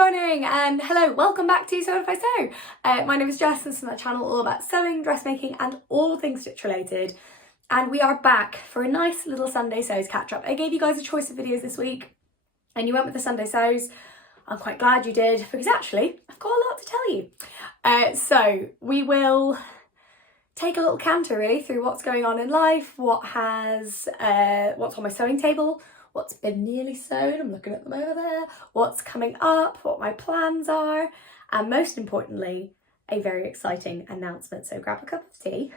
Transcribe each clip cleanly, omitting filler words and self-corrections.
morning and hello, welcome back to Sew If I Sew. My name is Jess and this is my channel all about sewing, dressmaking and all things stitch related. And we are back for a nice little Sunday Sews catch up. I gave you guys a choice of videos this week and you went with the Sunday Sews. I'm quite glad you did because actually I've got a lot to tell you. So we will take a little canter really through what's going on in life, what's on my sewing table, what's been nearly sewn, I'm looking at them over there, what's coming up, what my plans are, and most importantly, a very exciting announcement. So grab a cup of tea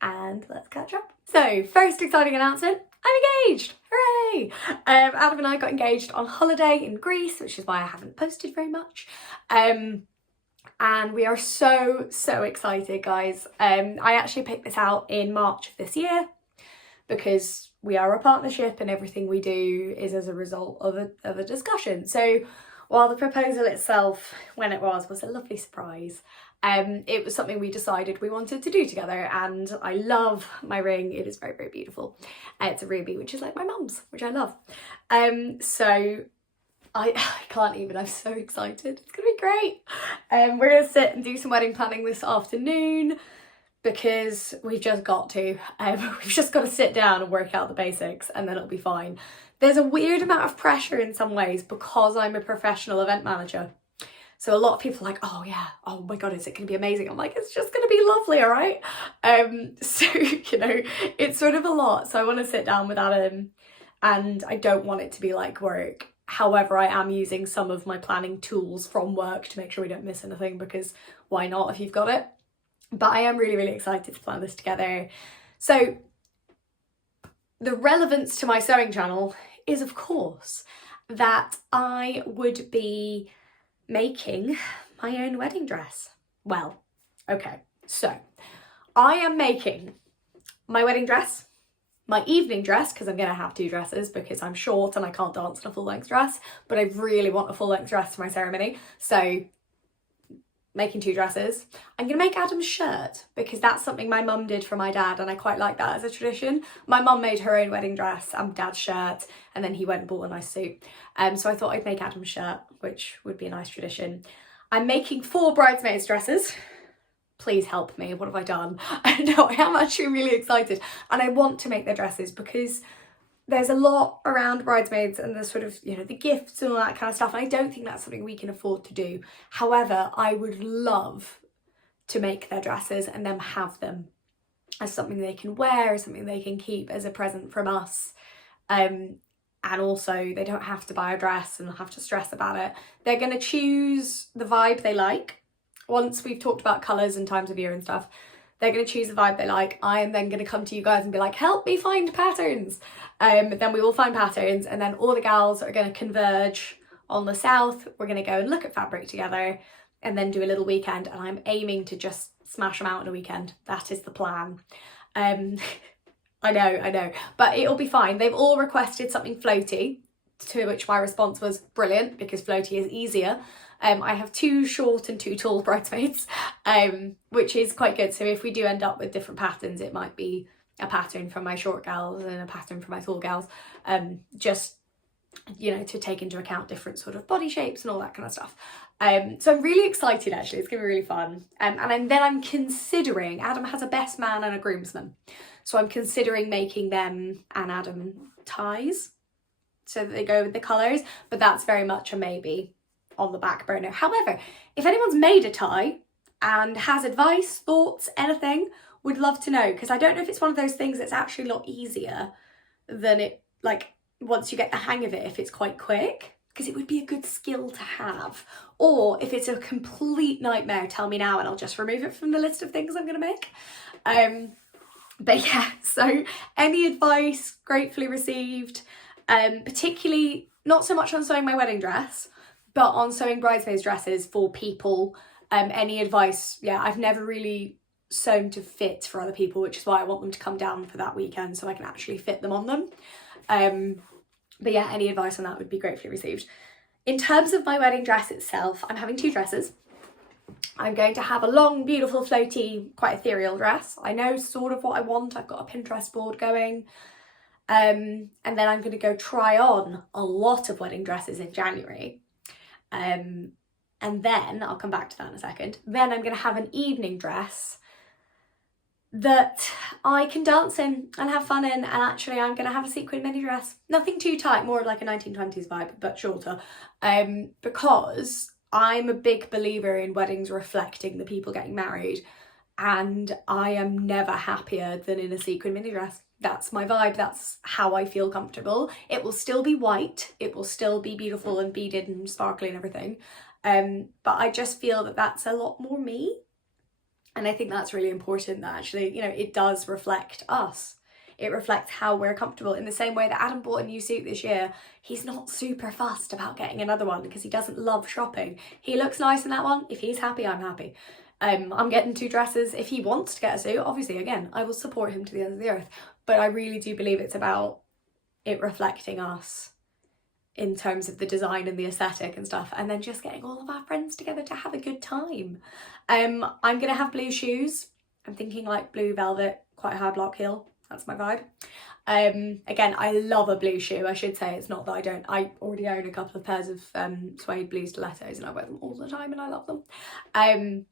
and let's catch up. So first exciting announcement, I'm engaged, hooray! Adam and I got engaged on holiday in Greece, which is why I haven't posted very much. And we are so excited, guys. I actually picked this out in March of this year because we are a partnership and everything we do is as a result of a discussion. So while the proposal itself, when it was a lovely surprise, it was something we decided we wanted to do together, and I love my ring. It is very beautiful. It's a ruby, which is like my mum's, which I love. So I can't even, I'm so excited. It's gonna be great. We're gonna sit and do some wedding planning this afternoon because we've just got to. We've just got to sit down and work out the basics and then it'll be fine. There's a weird amount of pressure in some ways because I'm a professional event manager. So a lot of people are like, oh yeah, oh my God, is it gonna be amazing? I'm like, it's just gonna be lovely, all right? So, you know, it's sort of a lot. So I wanna sit down with Adam and I don't want it to be like work. However, I am using some of my planning tools from work to make sure we don't miss anything, because why not if you've got it? But I am really excited to plan this together. So the relevance to my sewing channel is, of course, that I would be making my own wedding dress. Well, okay, so I am making my wedding dress, my evening dress, because I'm going to have two dresses because I'm short and I can't dance in a full-length dress, but I really want a full-length dress for my ceremony. So making two dresses. I'm going to make Adam's shirt because that's something my mum did for my dad and I quite like that as a tradition. My mum made her own wedding dress and dad's shirt and then he went and bought a nice suit. So I thought I'd make Adam's shirt, which would be a nice tradition. I'm making 4 bridesmaids dresses. Please help me, what have I done? No, I am actually really excited and I want to make their dresses because there's a lot around bridesmaids and the sort of, you know, the gifts and all that kind of stuff. And I don't think that's something we can afford to do. However, I would love to make their dresses and then have them as something they can wear, as something they can keep as a present from us. And also they don't have to buy a dress and have to stress about it. They're going to choose the vibe they like. Once we've talked about colours and times of year and stuff, they're going to choose the vibe they like. I am then going to come to you guys and be like, help me find patterns. Then we will find patterns and then all the gals are going to converge on the south. We're going to go and look at fabric together and then do a little weekend. And I'm aiming to just smash them out in a weekend. That is the plan. I know, but it'll be fine. They've all requested something floaty, to which my response was brilliant because floaty is easier. I have 2 short and 2 tall bridesmaids, which is quite good. So if we do end up with different patterns, it might be a pattern from my short gals and a pattern from my tall gals, just, you know, to take into account different sort of body shapes and all that kind of stuff. So I'm really excited actually, it's gonna be really fun. And then I'm considering, Adam has a best man and a groomsman. So I'm considering making them and Adam ties so that they go with the colours, but that's very much a maybe on the back burner. However, if anyone's made a tie and has advice, thoughts, anything, would love to know, because I don't know if it's one of those things that's actually a lot easier than it, like, once you get the hang of it, if it's quite quick, because it would be a good skill to have. Or if it's a complete nightmare, tell me now and I'll just remove it from the list of things I'm going to make. But yeah, so any advice, gratefully received, particularly not so much on sewing my wedding dress, but on sewing bridesmaids dresses for people. Any advice, yeah, I've never really sewn to fit for other people, which is why I want them to come down for that weekend so I can actually fit them on them. But yeah, any advice on that would be gratefully received. In terms of my wedding dress itself, I'm having 2 dresses. I'm going to have a long, beautiful, floaty, quite ethereal dress. I know sort of what I want. I've got a Pinterest board going. And then I'm going to go try on a lot of wedding dresses in January. And then, I'll come back to that in a second, then I'm going to have an evening dress that I can dance in and have fun in, and actually I'm going to have a sequin mini dress. Nothing too tight, more like a 1920s vibe, but shorter, because I'm a big believer in weddings reflecting the people getting married, and I am never happier than in a sequin mini dress. That's my vibe, that's how I feel comfortable. It will still be white, it will still be beautiful and beaded and sparkly and everything, but I just feel that that's a lot more me. And I think that's really important, that actually, you know, it does reflect us. It reflects how we're comfortable, in the same way that Adam bought a new suit this year. He's not super fussed about getting another one because he doesn't love shopping. He looks nice in that one. If he's happy, I'm happy. I'm getting 2 dresses. If he wants to get a suit, obviously, again, I will support him to the end of the earth. But I really do believe it's about it reflecting us in terms of the design and the aesthetic and stuff, and then just getting all of our friends together to have a good time. I'm gonna have blue shoes. I'm thinking like blue velvet, quite a high block heel. That's my vibe. Again, I love a blue shoe. I should say, it's not that I don't. I already own a couple of pairs of suede blue stilettos, and I wear them all the time and I love them.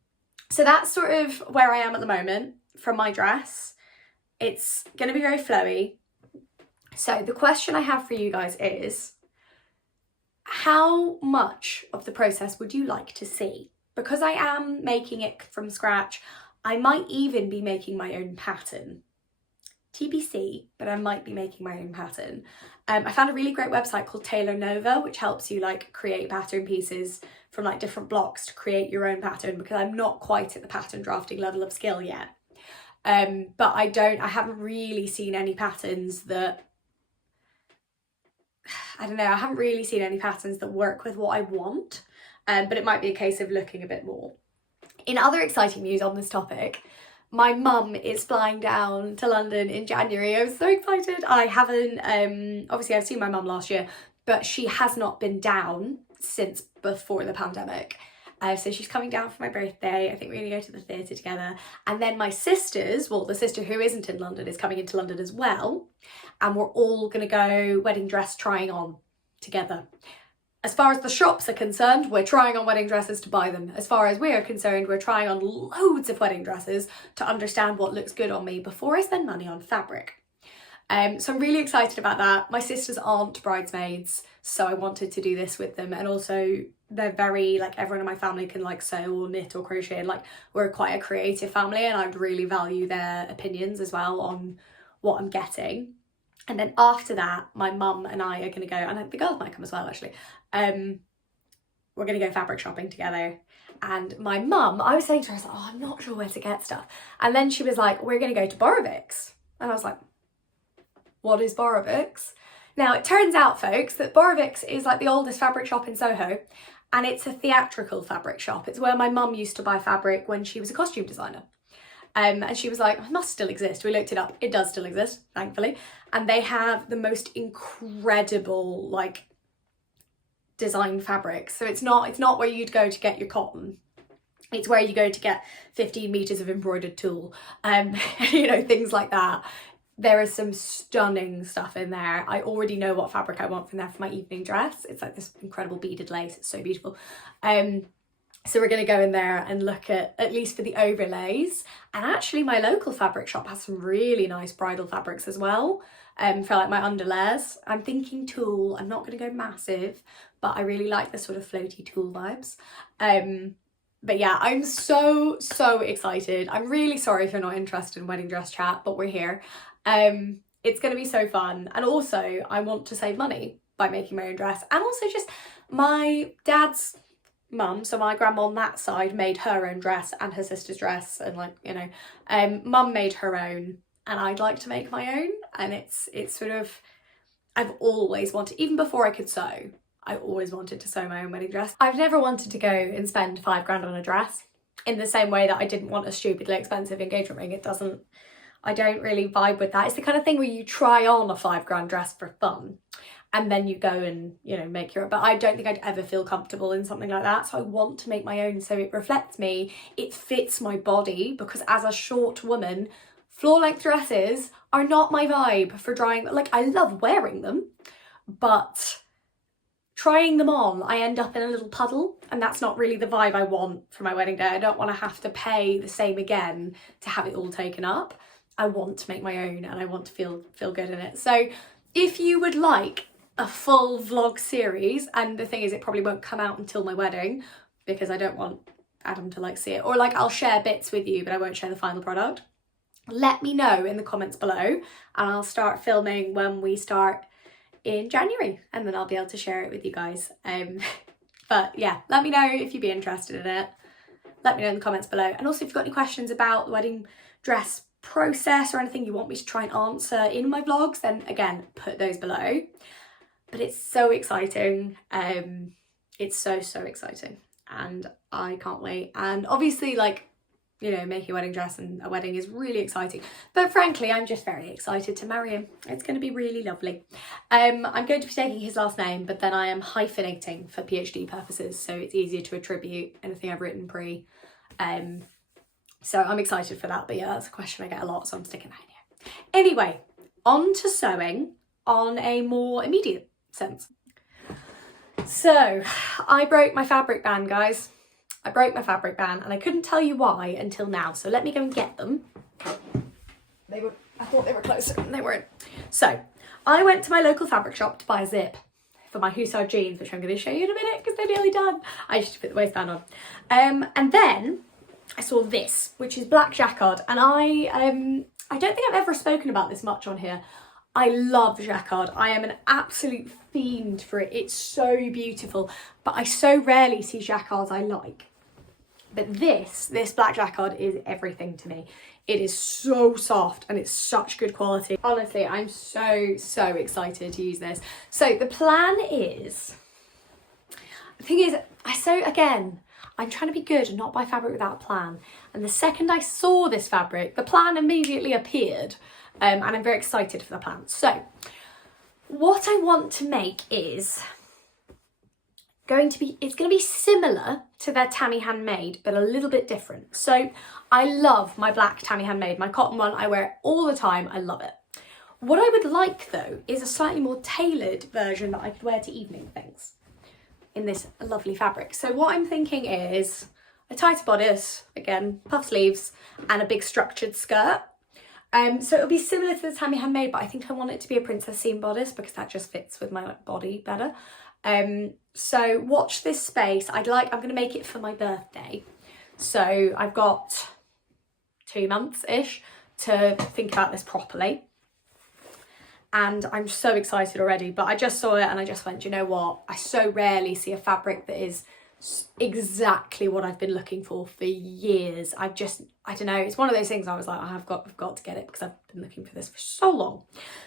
So that's sort of where I am at the moment for my dress. It's gonna be very flowy. So the question I have for you guys is, how much of the process would you like to see? Because I am making it from scratch, I might even be making my own pattern. TBC, but I might be making my own pattern. I found a really great website called Tailor Nova, which helps you like create pattern pieces from like different blocks to create your own pattern, because I'm not quite at the pattern drafting level of skill yet. But I haven't really seen any patterns that, I don't know, I haven't really seen any patterns that work with what I want, but it might be a case of looking a bit more. In other exciting news on this topic, my mum is flying down to London in January. I'm so excited. I haven't, obviously I've seen my mum last year, but she has not been down since before the pandemic. So she's coming down for my birthday. I think we're gonna go to the theatre together. And then my sisters, well, the sister who isn't in London is coming into London as well. And we're all gonna go wedding dress trying on together. As far as the shops are concerned, we're trying on wedding dresses to buy them. As far as we're concerned, we're trying on loads of wedding dresses to understand what looks good on me before I spend money on fabric. So I'm really excited about that. My sisters aren't bridesmaids, so I wanted to do this with them. And also they're very, like, everyone in my family can like sew or knit or crochet, and like we're quite a creative family, and I'd really value their opinions as well on what I'm getting. And then after that, my mum and I are gonna go, and the girls might come as well actually, we're gonna go fabric shopping together. And my mum, I was saying to her, I was like, oh, I'm not sure where to get stuff. And then she was like, we're gonna go to Borovick's. And I was like, what is Borovick's? Now it turns out, folks, that Borovick's is like the oldest fabric shop in Soho, and it's a theatrical fabric shop. It's where my mum used to buy fabric when she was a costume designer. And she was like, it must still exist. We looked it up. It does still exist, thankfully. And they have the most incredible like design fabrics. So it's not where you'd go to get your cotton. It's where you go to get 15 meters of embroidered tulle, you know, things like that. There is some stunning stuff in there. I already know what fabric I want from there for my evening dress. It's like this incredible beaded lace. It's so beautiful. So we're going to go in there and look at least for the overlays. And actually my local fabric shop has some really nice bridal fabrics as well, for like my underlayers. I'm thinking tulle. I'm not going to go massive, but I really like the sort of floaty tulle vibes. But yeah, I'm so excited. I'm really sorry if you're not interested in wedding dress chat, but we're here. It's going to be so fun. And also I want to save money by making my own dress. And also just my dad's mum, so my grandma on that side, made her own dress and her sister's dress, and like, you know, mum made her own, and I'd like to make my own. And it's sort of, I've always wanted, even before I could sew, I always wanted to sew my own wedding dress. I've never wanted to go and spend £5 on a dress, in the same way that I didn't want a stupidly expensive engagement ring. I don't really vibe with that. It's the kind of thing where you try on a £5 dress for fun, and then you go and, you know, make your own. But I don't think I'd ever feel comfortable in something like that. So I want to make my own, so it reflects me, it fits my body, because as a short woman, floor length dresses are not my vibe for drying. Like, I love wearing them, but trying them on, I end up in a little puddle, and that's not really the vibe I want for my wedding day. I don't want to have to pay the same again to have it all taken up. I want to make my own, and I want to feel good in it. So if you would like a full vlog series, and the thing is it probably won't come out until my wedding because I don't want Adam to like see it, or like I'll share bits with you but I won't share the final product, let me know in the comments below and I'll start filming when we start in January, and then I'll be able to share it with you guys. But yeah, let me know if you'd be interested in it. Let me know in the comments below. And also if you've got any questions about the wedding dress process or anything you want me to try and answer in my vlogs, then again, put those below. But it's so exciting. It's so exciting, and I can't wait. And obviously, like, you know, making a wedding dress and a wedding is really exciting, but frankly I'm just very excited to marry him. It's going to be really lovely. I'm going to be taking his last name, but then I am hyphenating for PhD purposes, so it's easier to attribute anything I've written pre. So I'm excited for that. But yeah, that's a question I get a lot, so I'm sticking that in here. Anyway, on to sewing on a more immediate sense. So I broke my fabric band, guys. I broke my fabric band, and I couldn't tell you why until now. So let me go and get them. I thought they were closer and they weren't. So I went to my local fabric shop to buy a zip for my Hussard jeans, which I'm going to show you in a minute because they're nearly done. I used to put the waistband on. And then I saw this, which is black jacquard, and I don't think I've ever spoken about this much on here. I love jacquard. I am an absolute fiend for it. It's so beautiful, but I so rarely see jacquards I like. But this black jacquard is everything to me. It is so soft and it's such good quality. Honestly, I'm so excited to use this. So the plan is, the thing is, I'm trying to be good and not buy fabric without a plan. And the second I saw this fabric, the plan immediately appeared. And I'm very excited for the plan. So what I want to make is it's going to be similar to their Tammy Handmade, but a little bit different. So I love my black Tammy Handmade, my cotton one. I wear it all the time. I love it. What I would like though is a slightly more tailored version that I could wear to evening things in this lovely fabric. So what I'm thinking is a tighter bodice, again, puff sleeves, and a big structured skirt. So it'll be similar to the Tammy Handmade, but I think I want it to be a princess seam bodice because that just fits with my body better. So watch this space. I'm going to make it for my birthday. So I've got 2 months-ish to think about this properly. And I'm so excited already, but I just saw it and I just went, you know what? I so rarely see a fabric that is exactly what I've been looking for years. I don't know, it's one of those things I was like, I've got to get it because I've been looking for this for so long.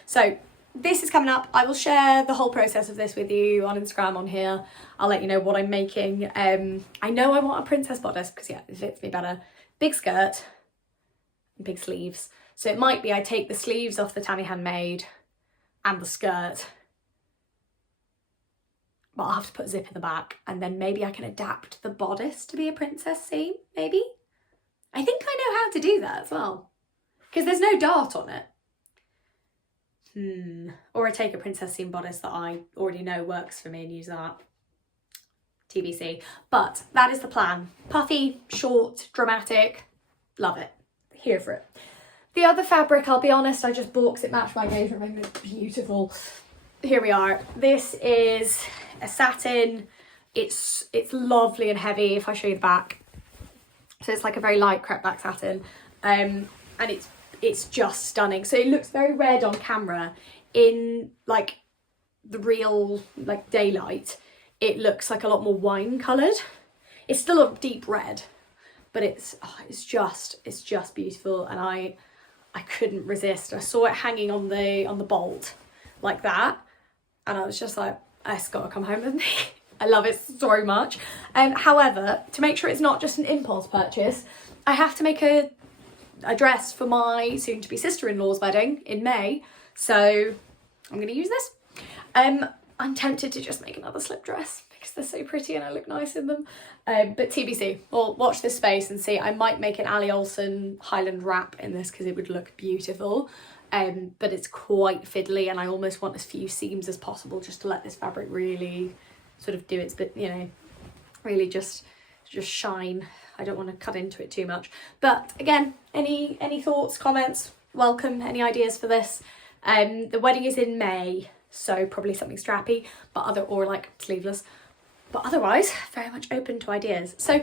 So this is coming up. I will share the whole process of this with you on Instagram, on here. I'll let you know what I'm making. I know I want a princess bodice because yeah, it fits me better. Big skirt and big sleeves. So it might be I take the sleeves off the Tammy Handmade and the skirt, but I'll have to put a zip in the back, and then maybe I can adapt the bodice to be a princess seam, maybe. I think I know how to do that as well, because there's no dart on it. Or I take a princess seam bodice that I already know works for me and use that. TBC. But that is the plan. Puffy, short, dramatic. Love it. Here for it. The other fabric, I'll be honest, I just bought because it matched my engagement ring. It's beautiful. Here we are. This is a satin. It's lovely and heavy if I show you the back. So it's like a very light crepe black satin. And it's just stunning. So it looks very red on camera. In like the real like daylight, it looks like a lot more wine coloured. It's still a deep red, but it's just beautiful, and I couldn't resist. I saw it hanging on the bolt like that, and I was just like, it's got to come home with me. I love it so much. However, to make sure it's not just an impulse purchase, I have to make a dress for my soon-to-be sister-in-law's wedding in May, so I'm going to use this. I'm tempted to just make another slip dress because they're so pretty and I look nice in them. But TBC, well, watch this space and see. I might make an Ali Olsen Highland wrap in this because it would look beautiful. But it's quite fiddly and I almost want as few seams as possible just to let this fabric really sort of do its bit, you know, really just shine. I don't want to cut into it too much. But again, any thoughts, comments, welcome. Any ideas for this? The wedding is in May, so probably something strappy, or like sleeveless. But otherwise, very much open to ideas. So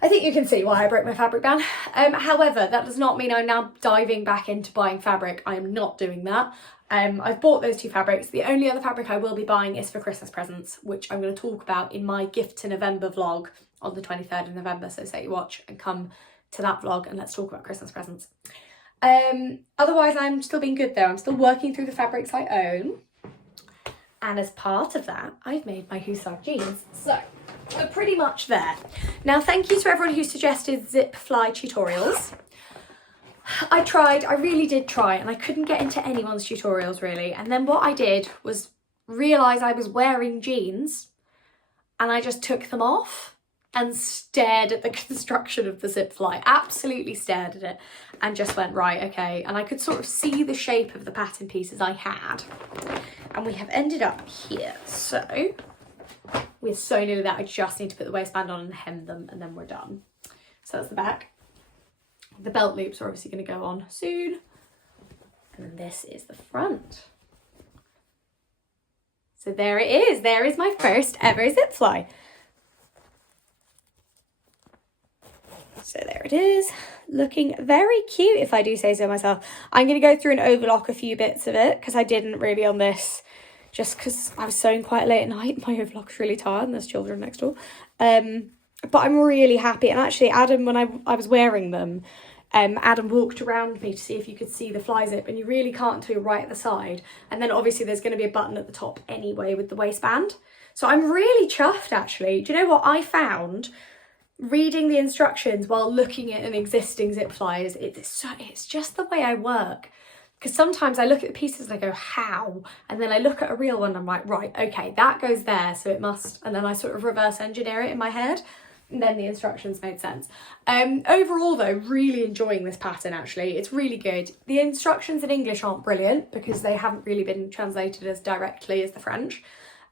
I think you can see why I broke my fabric ban. However, that does not mean I'm now diving back into buying fabric. I am not doing that. I've bought those 2 fabrics. The only other fabric I will be buying is for Christmas presents, which I'm going to talk about in my gift to November vlog on the 23rd of November. So set your watch and come to that vlog and let's talk about Christmas presents. Otherwise, I'm still being good though. I'm still working through the fabrics I own. And as part of that, I've made my Hussard jeans. So we're pretty much there. Now, thank you to everyone who suggested zip fly tutorials. I really did try, and I couldn't get into anyone's tutorials really. And then what I did was realise I was wearing jeans and I just took them off and stared at the construction of the zip fly, absolutely stared at it and just went, right, okay. And I could sort of see the shape of the pattern pieces I had. And we have ended up here. So we're so nearly there. I just need to put the waistband on and hem them and then we're done. So that's the back. The belt loops are obviously going to go on soon. And then this is the front. So there it is. There is my first ever zip fly. So there it is, looking very cute if I do say so myself. I'm going to go through and overlock a few bits of it because I didn't really on this, just because I was sewing quite late at night. My overlock's really tired and there's children next door. But I'm really happy. And actually Adam, when I was wearing them, Adam walked around me to see if you could see the fly zip, and you really can't until you're right at the side. And then obviously there's going to be a button at the top anyway with the waistband. So I'm really chuffed actually. Do you know what I found? Reading the instructions while looking at an existing zip fly it's just the way I work. Because sometimes I look at the pieces and I go, how? And then I look at a real one and I'm like, right, okay, that goes there, so it must. And then I sort of reverse engineer it in my head. And then the instructions made sense. Overall though, really enjoying this pattern actually. It's really good. The instructions in English aren't brilliant because they haven't really been translated as directly as the French.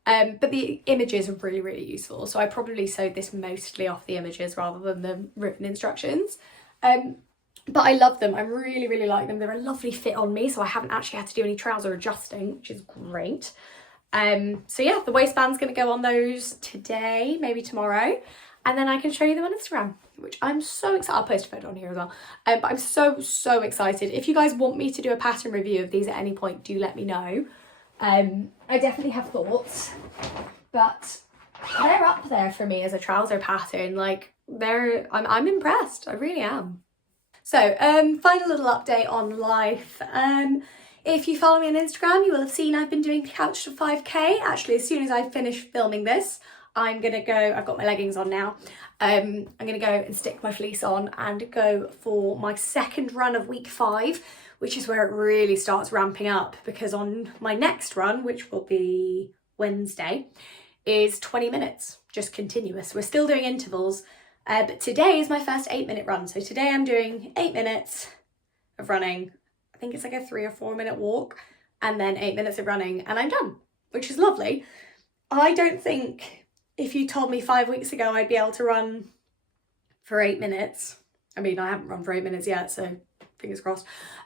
But the images are really, really useful. So I probably sewed this mostly off the images rather than the written instructions. But I love them. I really, really like them. They're a lovely fit on me, so I haven't actually had to do any trouser adjusting, which is great. So yeah, the waistband's going to go on those today, maybe tomorrow. And then I can show you them on Instagram, which I'm so excited. I'll post a photo on here as well. But I'm so, so excited. If you guys want me to do a pattern review of these at any point, do let me know. I definitely have thoughts, but they're up there for me as a trouser pattern. Like I'm impressed. I really am. So, final little update on life. If you follow me on Instagram, you will have seen I've been doing Couch to 5K. Actually, as soon as I finish filming this, I'm gonna go, I've got my leggings on now. I'm gonna go and stick my fleece on and go for my second run of week 5, which is where it really starts ramping up, because on my next run, which will be Wednesday, is 20 minutes, just continuous. We're still doing intervals, but today is my first 8-minute run. So today I'm doing 8 minutes of running. I think it's like a 3 or 4 minute walk and then 8 minutes of running and I'm done, which is lovely. I don't think if you told me 5 weeks ago I'd be able to run for 8 minutes. I mean, I haven't run for 8 minutes yet, so fingers crossed.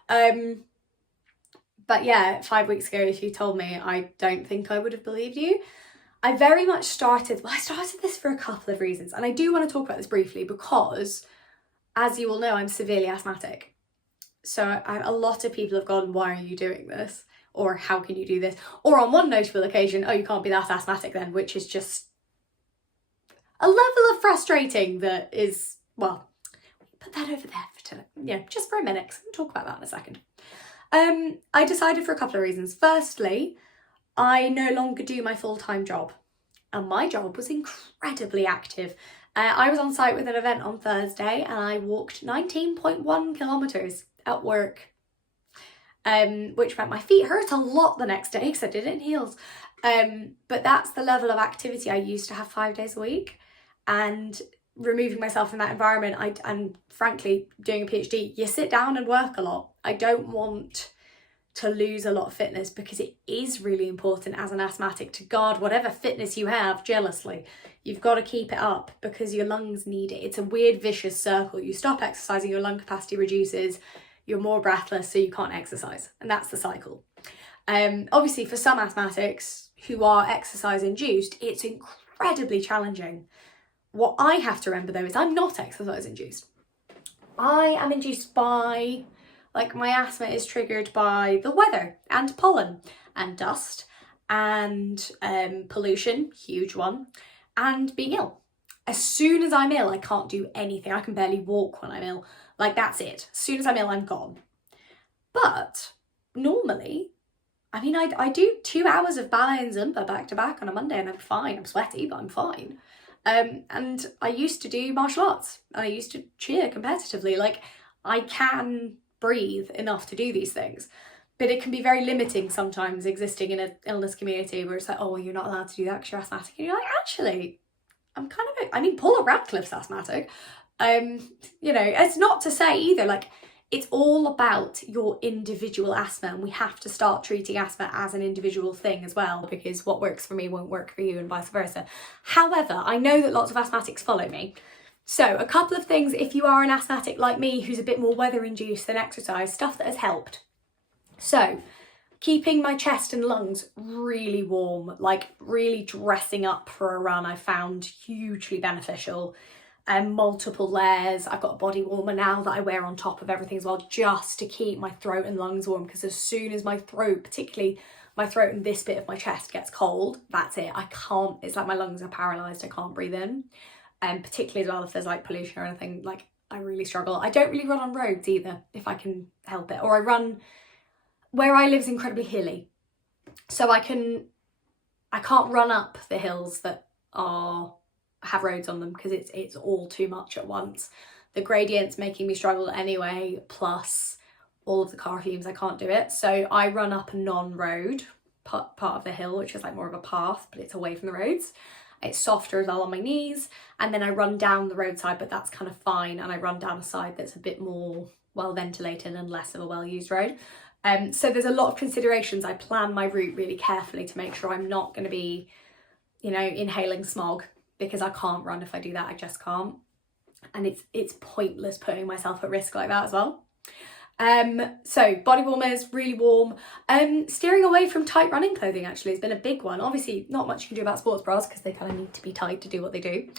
But yeah, 5 weeks ago, if you told me, I don't think I would have believed you. I very much started this for a couple of reasons. And I do want to talk about this briefly because, as you all know, I'm severely asthmatic. So a lot of people have gone, why are you doing this? Or how can you do this? Or on one notable occasion, oh, you can't be that asthmatic then, which is just a level of frustrating that is, well, put that over there for today. Yeah, just for a minute, 'cause we'll talk about that in a second. I decided for a couple of reasons. Firstly, I no longer do my full-time job, and my job was incredibly active. I was on site with an event on Thursday and I walked 19.1 kilometres at work, which meant my feet hurt a lot the next day because I did it in heels. But that's the level of activity I used to have 5 days a week, and removing myself from that environment, and frankly doing a PhD, you sit down and work a lot. I don't want to lose a lot of fitness, because it is really important as an asthmatic to guard whatever fitness you have jealously. You've got to keep it up because your lungs need it. It's a weird vicious circle. You stop exercising, your lung capacity reduces, you're more breathless, so you can't exercise, and that's the cycle. Obviously for some asthmatics who are exercise induced, it's incredibly challenging. What I have to remember though is I'm not exercise induced. I am induced by, like, my asthma is triggered by the weather and pollen and dust and pollution, huge one, and being ill. As soon as I'm ill, I can't do anything. I can barely walk when I'm ill. Like, that's it. As soon as I'm ill, I'm gone. But normally, I mean, I do 2 hours of ballet and Zumba back to back on a Monday and I'm fine. I'm sweaty, but I'm fine. And I used to do martial arts and I used to cheer competitively. Like, I can breathe enough to do these things, but it can be very limiting sometimes existing in an illness community where it's like, oh, well, you're not allowed to do that because you're asthmatic. And you're like, actually, I'm kind of, I mean, Paula Radcliffe's asthmatic. You know, it's not to say either, like, it's all about your individual asthma, and we have to start treating asthma as an individual thing as well, because what works for me won't work for you and vice versa. However, I know that lots of asthmatics follow me. So a couple of things, if you are an asthmatic like me who's a bit more weather induced than exercise, stuff that has helped. So keeping my chest and lungs really warm, like really dressing up for a run, I found hugely beneficial. Multiple layers. I've got a body warmer now that I wear on top of everything as well, just to keep my throat and lungs warm, because as soon as my throat, particularly my throat and this bit of my chest, gets cold, that's it. I can't, it's like my lungs are paralysed, I can't breathe in. And particularly as well if there's like pollution or anything, like I really struggle. I don't really run on roads either, if I can help it. Or I run, where I live is incredibly hilly, so I can't run up the hills that have roads on them, because it's all too much at once. The gradient's making me struggle anyway, plus all of the car fumes, I can't do it. So I run up a non-road part of the hill, which is like more of a path, but it's away from the roads. It's softer as well on my knees, and then I run down the roadside, but that's kind of fine, and I run down a side that's a bit more well ventilated and less of a well-used road. So there's a lot of considerations. I plan my route really carefully to make sure I'm not going to be, you know, inhaling smog, because I can't run if I do that. I just can't. And it's pointless putting myself at risk like that as well. So body warmers, really warm. Steering away from tight running clothing actually has been a big one. Obviously not much you can do about sports bras because they kind of need to be tight to do what they do.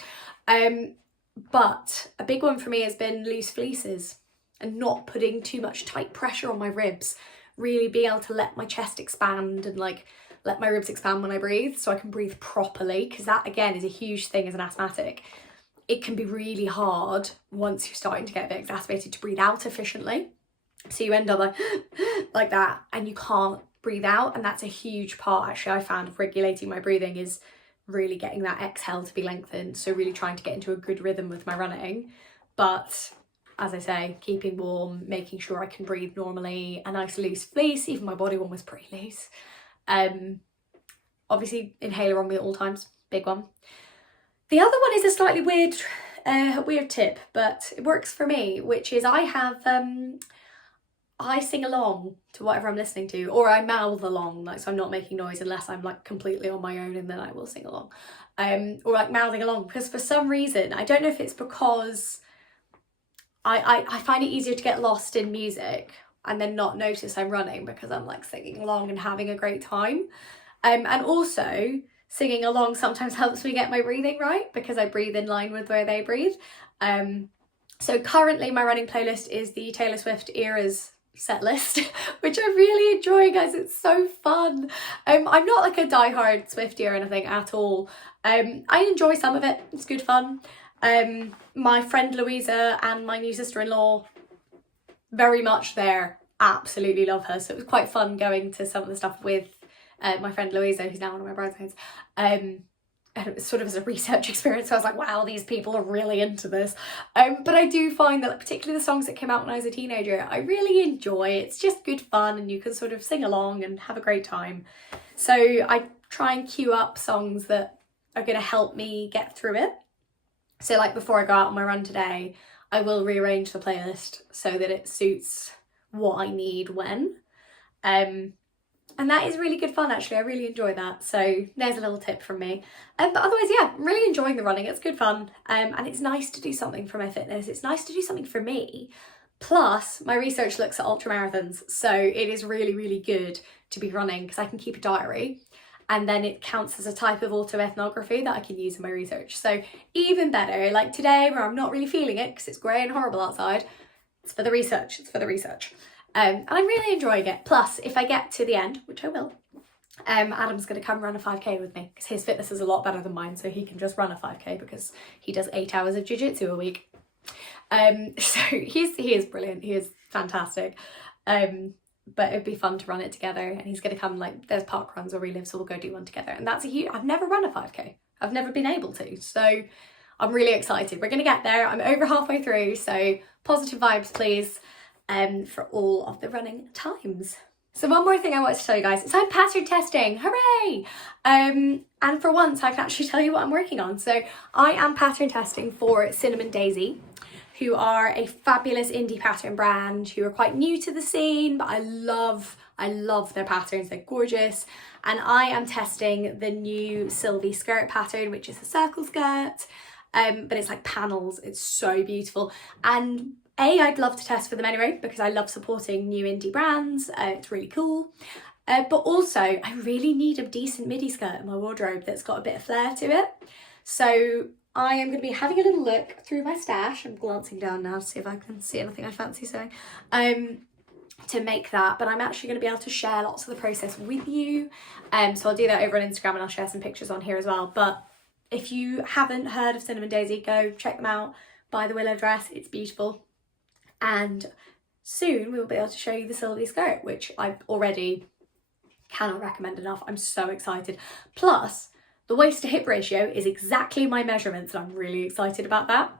But a big one for me has been loose fleeces and not putting too much tight pressure on my ribs. Really being able to let my chest expand and like let my ribs expand when I breathe, so I can breathe properly, because that again is a huge thing as an asthmatic. It can be really hard once you're starting to get a bit exacerbated to breathe out efficiently. So you end up like that, and you can't breathe out, and that's a huge part actually I found of regulating my breathing, is really getting that exhale to be lengthened, so really trying to get into a good rhythm with my running. But as I say, keeping warm, making sure I can breathe normally, a nice loose fleece, even my body one was pretty loose. Obviously inhaler on me at all times, big one. The other one is a slightly weird tip, but it works for me, which is I sing along to whatever I'm listening to, or I mouth along, like, so I'm not making noise unless I'm like completely on my own, and then I will sing along, or like mouthing along, because for some reason, I don't know if it's because I find it easier to get lost in music and then not notice I'm running, because I'm like singing along and having a great time. And also singing along sometimes helps me get my breathing right, because I breathe in line with where they breathe. So currently my running playlist is the Taylor Swift Eras set list, which I really enjoy, guys. It's so fun. I'm not like a diehard Swiftie or anything at all. I enjoy some of it, it's good fun. My friend Louisa and my new sister-in-law, very much there, absolutely love her, so it was quite fun going to some of the stuff with my friend Louisa, who's now one of my bridesmaids, and it was sort of as a research experience, so I was like, wow, these people are really into this. But I do find that, like, particularly the songs that came out when I was a teenager, I really enjoy. It's just good fun, and you can sort of sing along and have a great time. So I try and queue up songs that are going to help me get through it. So like before I go out on my run today, I will rearrange the playlist so that it suits what I need when. And that is really good fun, actually. I really enjoy that. So there's a little tip from me. But otherwise, yeah, I'm really enjoying the running. It's good fun. And it's nice to do something for my fitness. It's nice to do something for me. Plus, my research looks at ultra marathons. So it is really, really good to be running because I can keep a diary. And then it counts as a type of autoethnography that I can use in my research. So even better, like today where I'm not really feeling it because it's grey and horrible outside, it's for the research, it's for the research. And I'm really enjoying it. Plus, if I get to the end, which I will, Adam's going to come run a 5k with me because his fitness is a lot better than mine, so he can just run a 5k because he does 8 hours of jiu-jitsu a week. So he is brilliant, he is fantastic. But it'd be fun to run it together, and he's going to come, like, there's park runs where we live, so we'll go do one together. And that's a huge, I've never run a 5k, I've never been able to, so I'm really excited. We're going to get there. I'm over halfway through, so positive vibes please, for all of the running times. So one more thing I wanted to tell you guys is I'm pattern testing, hooray! And for once I can actually tell you what I'm working on. So I am pattern testing for Cinnamon Daisy, who are a fabulous indie pattern brand who are quite new to the scene, but I love their patterns, they're gorgeous. And I am testing the new Sylvie skirt pattern, which is a circle skirt, but it's like panels, it's so beautiful. And I'd love to test for them anyway, because I love supporting new indie brands, it's really cool. But also, I really need a decent midi skirt in my wardrobe that's got a bit of flair to it. So I am going to be having a little look through my stash. I'm glancing down now to see if I can see anything I fancy sewing to make that. But I'm actually going to be able to share lots of the process with you. So I'll do that over on Instagram, and I'll share some pictures on here as well. But if you haven't heard of Cinnamon Daisy, go check them out. Buy the willow dress, it's beautiful. And soon we will be able to show you the Sylvie skirt, which I already cannot recommend enough. I'm so excited. Plus, the waist to hip ratio is exactly my measurements, and I'm really excited about that.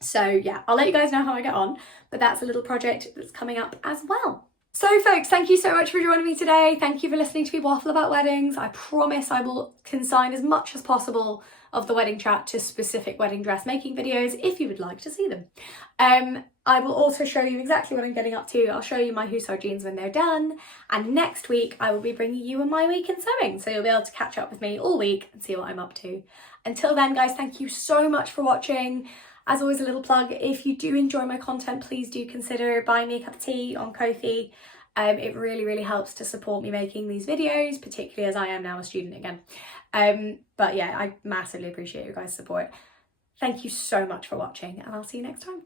So yeah, I'll let you guys know how I get on, but that's a little project that's coming up as well. So folks, thank you so much for joining me today. Thank you for listening to me waffle about weddings. I promise I will consign as much as possible of the wedding chat to specific wedding dressmaking videos if you would like to see them. I will also show you exactly what I'm getting up to. I'll show you my Hussard jeans when they're done. And next week I will be bringing you my week in sewing. So you'll be able to catch up with me all week and see what I'm up to. Until then guys, thank you so much for watching. As always, a little plug, if you do enjoy my content, please do consider buying me a cup of tea on Ko-fi. It really, really helps to support me making these videos, particularly as I am now a student again. But yeah, I massively appreciate your guys' support. Thank you so much for watching, and I'll see you next time.